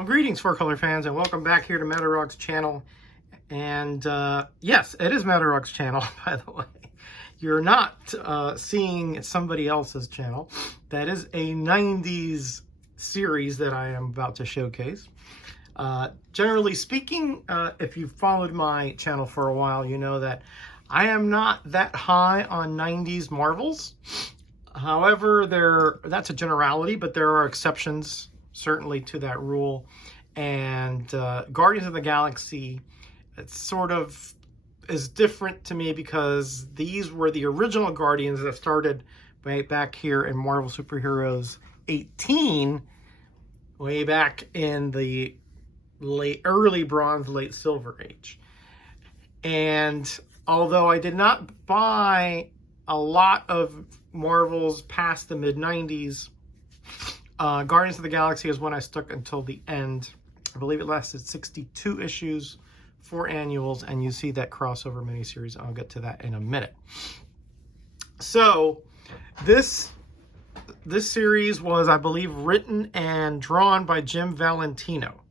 Well, greetings, Four Color fans, and welcome back here to Matterrock's channel. And yes, it is Matterrock's channel, by the way. You're not seeing somebody else's channel. That is a 90s series that I am about to showcase. Generally speaking, if you've followed my channel for a while, you know that I am not that high on 90s Marvels. However, that's a generality, but there are exceptions certainly to that rule. And Guardians of the Galaxy, it sort of is different to me because these were the original Guardians that started way back here in Marvel Superheroes 18, way back in the early Bronze, late Silver Age. And although I did not buy a lot of Marvels past the mid-90s, Guardians of the Galaxy is when I stuck until the end. I believe it lasted 62 issues, 4 annuals, and you see that crossover miniseries. I'll get to that in a minute. So this series was, I believe, written and drawn by Jim Valentino.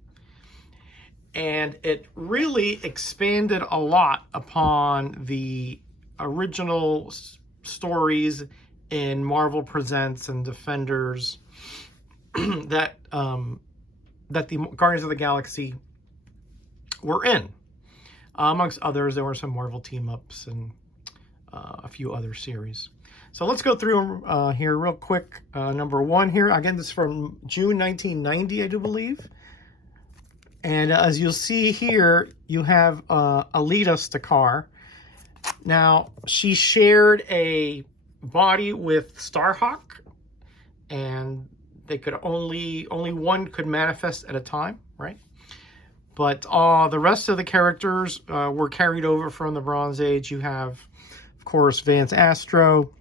And it really expanded a lot upon the original stories in Marvel Presents and Defenders that the Guardians of the Galaxy were in. Amongst others, there were some Marvel team-ups and a few other series. So let's go through here real quick. Number 1 here. Again, this is from June 1990, I do believe. And as you'll see here, you have Elita Starhawk. Now, she shared a body with Starhawk, and they could only one could manifest at a time, right? But the rest of the characters were carried over from the Bronze Age. You have, of course, Vance Astro.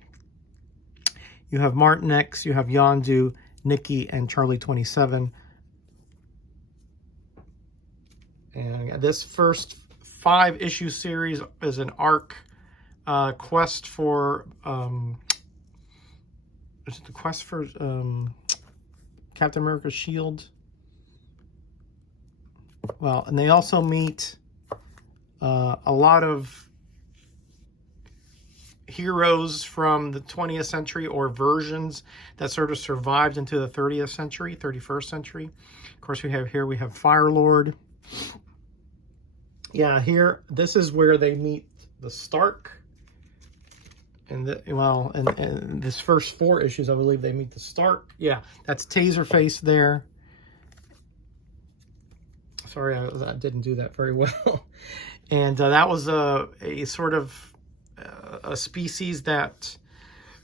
You have Martin X. You have Yondu, Nikki, and Charlie 27. And this first 5-issue series is an arc quest for is it the quest for Captain America's shield? Well, and they also meet a lot of heroes from the 20th century or versions that sort of survived into the 30th century, 31st century. Of course, we have Firelord. Yeah, here, this is where they meet the Stark. And in this first 4 issues, I believe they meet the Stark. Yeah, that's Taserface there. Sorry, I didn't do that very well. And that was a sort of a species that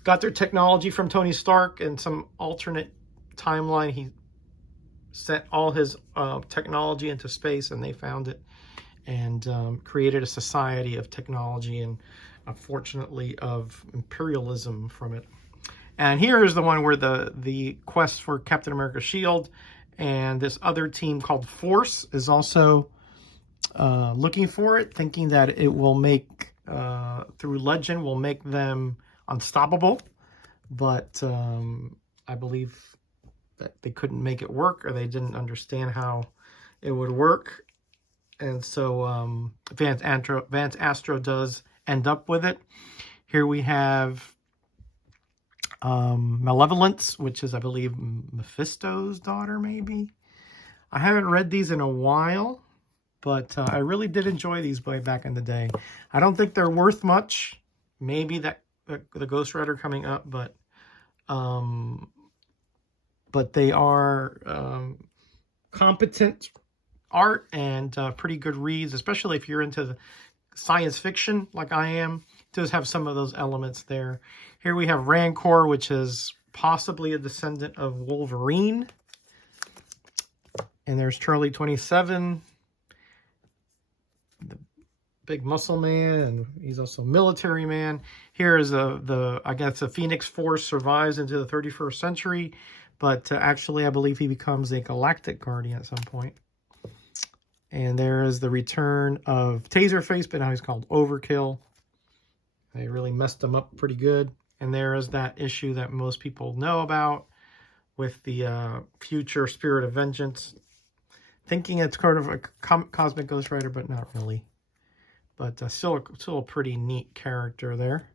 got their technology from Tony Stark. In some alternate timeline, he sent all his technology into space, and they found it and created a society of technology and, unfortunately, of imperialism from it. And here is the one where the quest for Captain America's shield and this other team called Force is also looking for it, thinking that it will make, through legend, will make them unstoppable. But I believe that they couldn't make it work, or they didn't understand how it would work. And so Vance Astro does end up with it. Here we have Malevolence, which is, I believe, Mephisto's daughter, maybe. I haven't read these in a while, but I really did enjoy these way back in the day. I don't think they're worth much. Maybe the Ghost Rider coming up, but they are competent art and pretty good reads, especially if you're into the science fiction like I am. It does have some of those elements there. Here we have Rancor, which is possibly a descendant of Wolverine. And there's Charlie 27, the big muscle man, and he's also a military man. Here is I guess the Phoenix Force survives into the 31st century, but actually I believe he becomes a Galactic Guardian at some point. And there is the return of Taserface, but now he's called Overkill. They really messed him up pretty good. And there is that issue that most people know about with the future Spirit of Vengeance. thinking it's kind of a cosmic Ghost Rider, but not really. But still a pretty neat character there,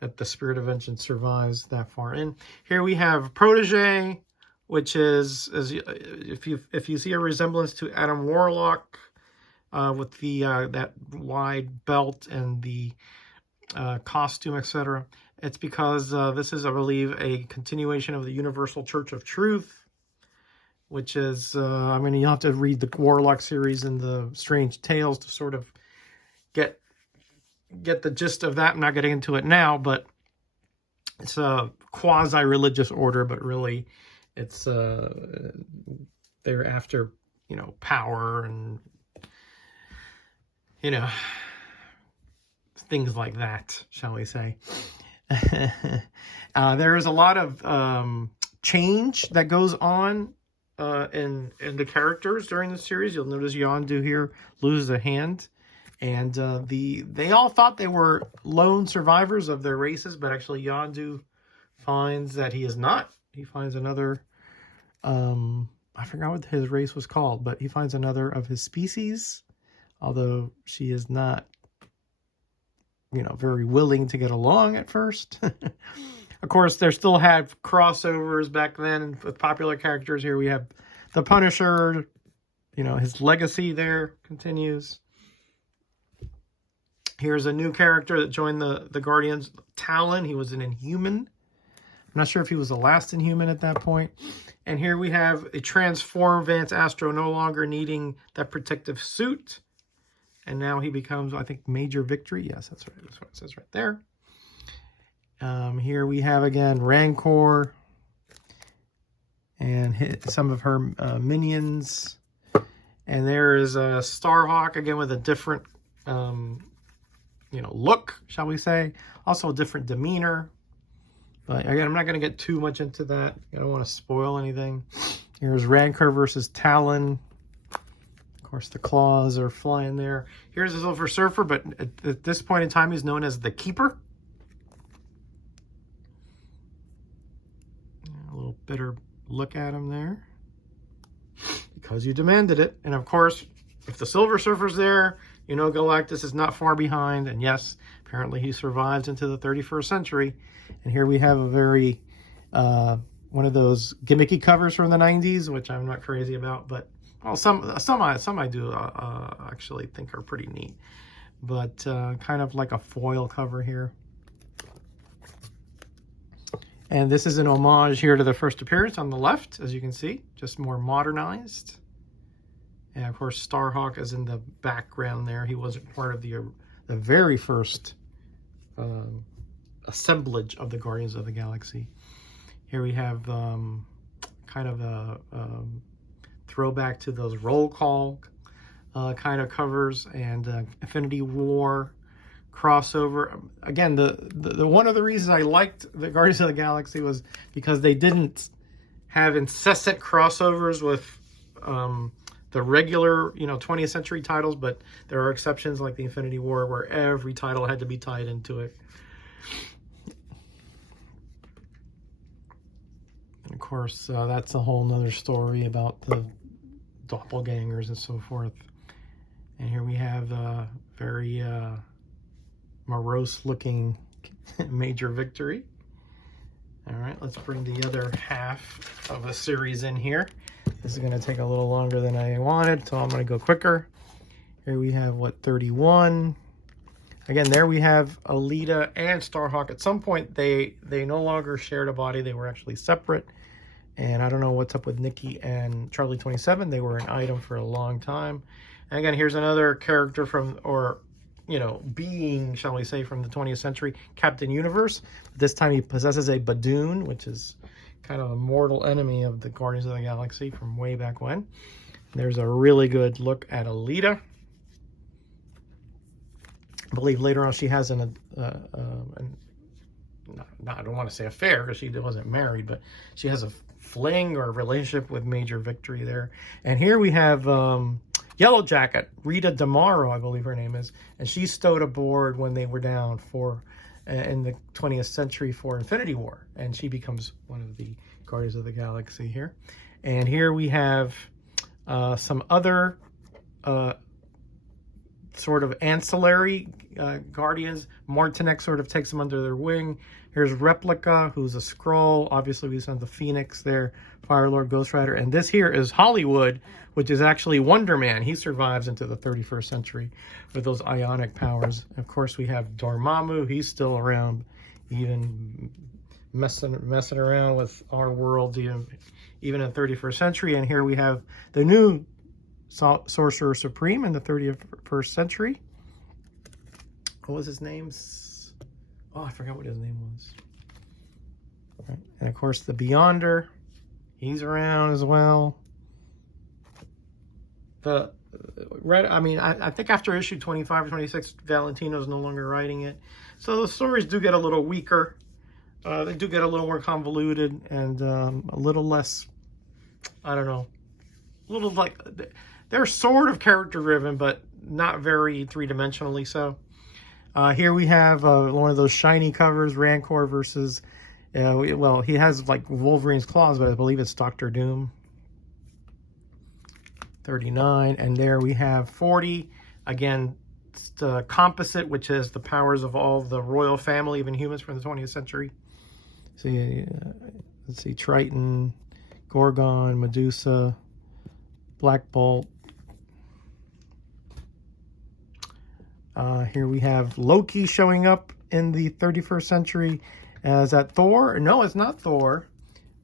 that the Spirit of Vengeance survives that far in. Here we have Protege, which is, if you see a resemblance to Adam Warlock, with the that wide belt and the costume, etc. It's because this is, I believe, a continuation of the Universal Church of Truth, which is, I mean, you have to read the Warlock series and the Strange Tales to sort of get the gist of that. I'm not getting into it now, but it's a quasi-religious order, but really it's they're after, you know, power and, you know, things like that, shall we say. There is a lot of change that goes on in the characters during the series. You'll notice Yondu here loses a hand. And they all thought they were lone survivors of their races, but actually Yondu finds that he is not. He finds another, I forgot what his race was called, but he finds another of his species, although she is not, you know, very willing to get along at first. Of course, there still had crossovers back then with popular characters. Here we have the Punisher, you know, his legacy there continues. Here's a new character that joined the Guardians, Talon. He was an Inhuman. I'm not sure if he was the last Inhuman at that point. And here we have a transformed Vance Astro, no longer needing that protective suit. And now he becomes, I think, Major Victory. Yes, that's right. That's what it says right there. Here we have, again, Rancor. And some of her minions. And there is a Starhawk, again, with a different... you know, look, shall we say. Also a different demeanor. But again, I'm not going to get too much into that. I don't want to spoil anything. Here's Rancor versus Talon. Of course, the claws are flying there. Here's the Silver Surfer, but at this point in time, he's known as the Keeper. A little better look at him there. Because you demanded it. And of course, if the Silver Surfer's there, you know Galactus is not far behind, and yes, apparently he survives into the 31st century. And here we have a very, one of those gimmicky covers from the 90s, which I'm not crazy about, but, well, some I do actually think are pretty neat. But kind of like a foil cover here. And this is an homage here to the first appearance on the left, as you can see, just more modernized. And of course, Starhawk is in the background there. He wasn't part of the very first assemblage of the Guardians of the Galaxy. Here we have kind of a throwback to those roll call kind of covers and Infinity War crossover. Again, the one of the reasons I liked the Guardians of the Galaxy was because they didn't have incessant crossovers with the regular, you know, 20th century titles, but there are exceptions like the Infinity War where every title had to be tied into it. And of course, that's a whole nother story about the doppelgangers and so forth. And here we have a very morose looking Major Victory. All right, let's bring the other half of the series in here. This is going to take a little longer than I wanted, so I'm going to go quicker. Here we have, 31. Again, there we have Elita and Starhawk. At some point, they no longer shared a body. They were actually separate. And I don't know what's up with Nikki and Charlie 27. They were an item for a long time. And again, here's another character from, or, you know, being, shall we say, from the 20th century, Captain Universe. This time he possesses a Badoon, which is kind of a mortal enemy of the Guardians of the Galaxy from way back when. There's a really good look at Elita. I believe later on she has I don't want to say affair because she wasn't married, but she has a fling or a relationship with Major Victory there. And here we have Yellow Jacket, Rita DeMaro, I believe her name is, and she stowed aboard when they were down for in the 20th century for Infinity War, and she becomes one of the Guardians of the Galaxy here. And here we have Some other sort of ancillary Guardians. Martinex sort of takes them under their wing. Here's Replica, who's a Skrull. Obviously, we saw the Phoenix there, Firelord, Ghost Rider. And this here is Hollywood, which is actually Wonder Man. He survives into the 31st century with those ionic powers. Of course, we have Dormammu. He's still around, even messing around with our world, even in the 31st century. And here we have the new Sorcerer Supreme in the 31st century. What was his name? Oh, I forgot what his name was. Right. And of course, the Beyonder, he's around as well. I think after issue 25 or 26, Valentino's no longer writing it. So the stories do get a little weaker. They do get a little more convoluted and a little less, I don't know, a little like, they're sort of character driven, but not very three-dimensionally so. Here we have one of those shiny covers, Rancor versus, well, he has like Wolverine's claws, but I believe it's Doctor Doom. 39, and there we have 40. Again, it's the composite, which is the powers of all the royal family of Inhumans from the 20th century. See, let's see, Triton, Gorgon, Medusa, Black Bolt. Here we have Loki showing up in the 31st century. Is that Thor? No, it's not Thor,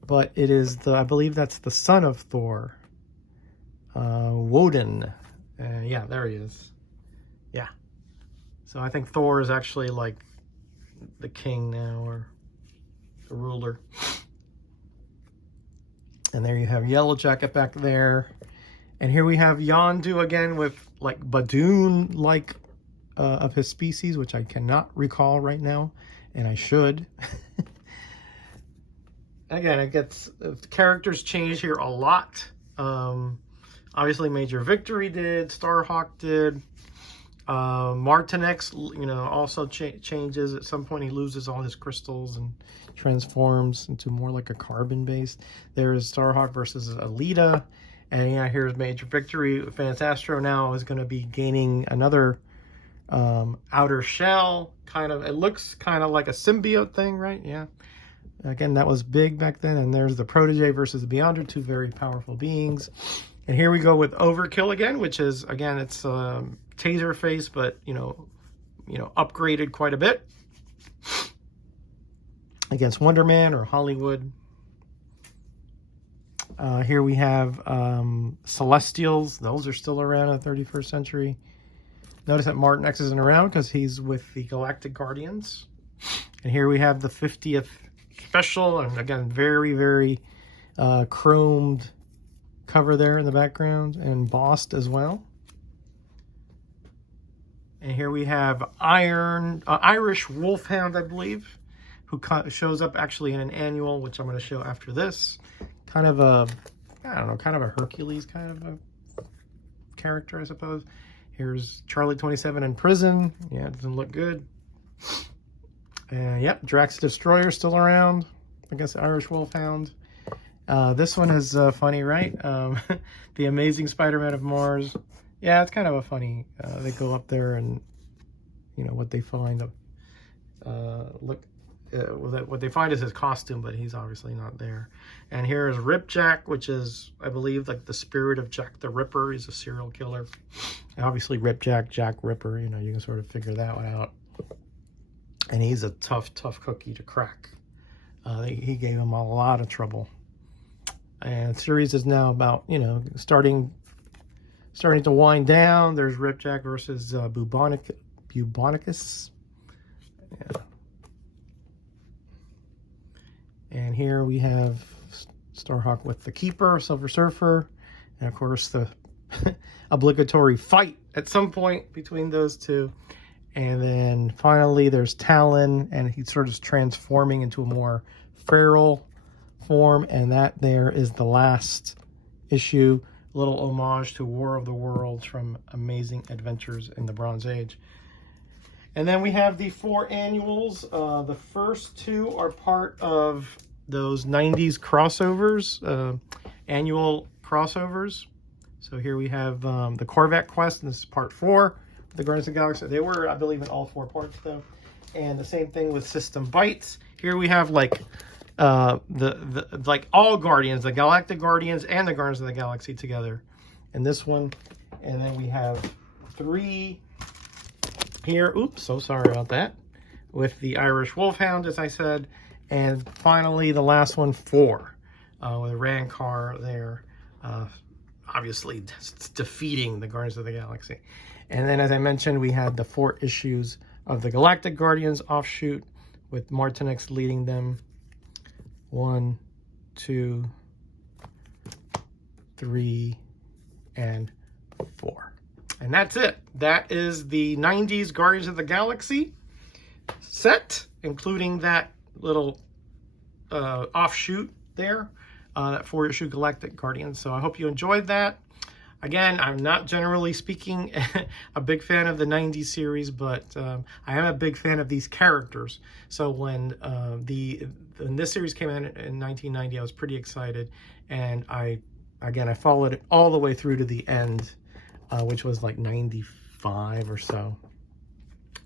but it is I believe that's the son of Thor. Woden. Yeah, there he is. Yeah. So I think Thor is actually like the king now, or the ruler. And there you have Yellow Jacket back there. And here we have Yondu again with like Badoon like of his species, which I cannot recall right now, and I should. Again, it gets, the characters change here a lot. Obviously Major Victory did, Starhawk did. Martinex, also changes. At some point he loses all his crystals and transforms into more like a carbon based. There's Starhawk versus Elita. And yeah, here's Major Victory. Fanastro now is going to be gaining another outer shell. It looks kind of like a symbiote thing, right? Yeah. Again, that was big back then. And there's the Protege versus the Beyonder, two very powerful beings. And here we go with Overkill again, which is, again, it's Taser face, but upgraded quite a bit against Wonder Man or Hollywood. Here we have Celestials. Those are still around in the 31st century. Notice that Martinex isn't around because he's with the Galactic Guardians. And here we have the 50th special, and again, very, very chromed cover there in the background, and embossed as well. And here we have Irish Wolfhound, I believe, who shows up actually in an annual, which I'm going to show after this. Kind of a Hercules kind of a character, I suppose. Here's Charlie 27 in prison. Yeah, it doesn't look good. Yep, Drax Destroyer still around. I guess Irish Wolfhound. This one is funny, right? The Amazing Spider-Man of Mars. Yeah, it's kind of a funny. They go up there and what they find. What they find is his costume, but he's obviously not there. And here is Ripjack, which is, I believe, like the spirit of Jack the Ripper. He's a serial killer. And obviously, Ripjack, Jack Ripper. You can sort of figure that one out. And he's a tough cookie to crack. He gave him a lot of trouble. And the series is now about, starting to wind down. There's Ripjack versus Bubonicus. Yeah. And here we have Starhawk with the Keeper, Silver Surfer, and of course the obligatory fight at some point between those two. And then finally there's Talon, and he's sort of transforming into a more feral form, and that there is the last issue, little homage to War of the Worlds from Amazing Adventures in the Bronze Age. And then we have the 4 annuals. The first 2 are part of those 90s crossovers, annual crossovers. So here we have the Corvette quest, and this is part 4 of the Guardians of the Galaxy. They were, I believe, in all 4 parts though. And the same thing with System Bites. Here we have like like all Guardians, the Galactic Guardians and the Guardians of the Galaxy together in this one. And then we have 3 here. Oops, so sorry about that. With the Irish Wolfhound, as I said. And finally, the last one, 4, with Rancor there, obviously defeating the Guardians of the Galaxy. And then, as I mentioned, we had the 4 issues of the Galactic Guardians offshoot, with Martinez leading them. 1, 2, 3, and 4. And that's it. That is the 90s Guardians of the Galaxy set, including that little offshoot there, that 4-issue Galactic Guardians. So I hope you enjoyed that. Again, I'm not generally speaking a big fan of the 90s series, but I am a big fan of these characters. So when this series came out in 1990, I was pretty excited, and I followed it all the way through to the end, which was like 95 or so.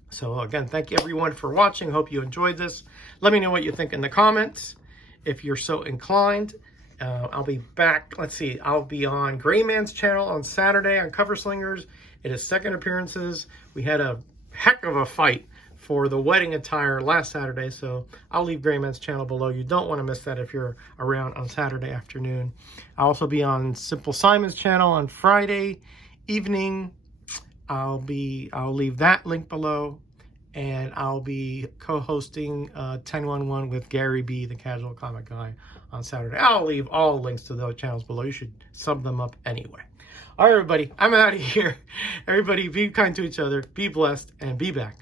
So again, thank you everyone for watching. Hope you enjoyed this. Let me know what you think in the comments if you're so inclined. I'll be back. Let's see. I'll be on Greyman's channel on Saturday on Cover Slingers. It is second appearances. We had a heck of a fight for the wedding attire last Saturday, so I'll leave Greyman's channel below. You don't want to miss that if you're around on Saturday afternoon. I'll also be on Simple Simon's channel on Friday evening. I'll leave that link below, and I'll be co-hosting 1011 with Gary B, the Casual Comic Guy, on Saturday. I'll leave all links to those channels below. You should sub them up anyway. All right, everybody, I'm out of here. Everybody, be kind to each other, be blessed, and be back